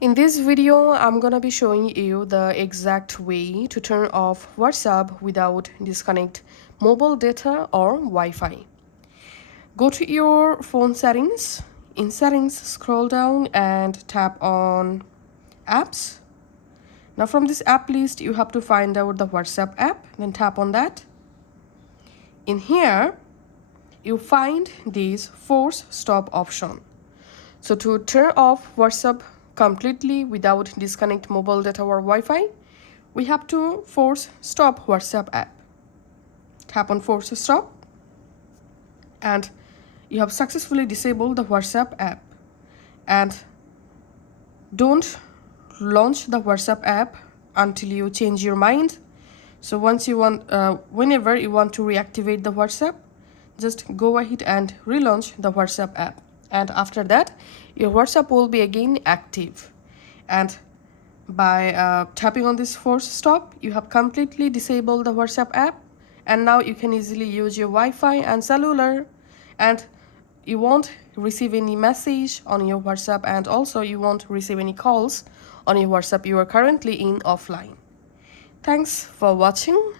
In this video, I'm gonna be showing you the exact way to turn off WhatsApp without disconnect mobile data or Wi-Fi. Go to your phone settings. In settings, scroll down and tap on apps. Now from this app list, you have to find out the WhatsApp app, then tap on that. In here, you find this force stop option. So to turn off WhatsApp completely without disconnect mobile data or Wi-Fi, we have to force stop WhatsApp app. Tap on force stop and you have successfully disabled the WhatsApp app. And don't launch the WhatsApp app until you change your mind. So once you want, whenever you want to reactivate the WhatsApp, just go ahead and relaunch the WhatsApp app. And after that, your WhatsApp will be again active. And by tapping on this force stop, you have completely disabled the WhatsApp app. And now you can easily use your Wi-Fi and cellular. And you won't receive any message on your WhatsApp, and also you won't receive any calls on your WhatsApp. You are currently in offline. Thanks for watching.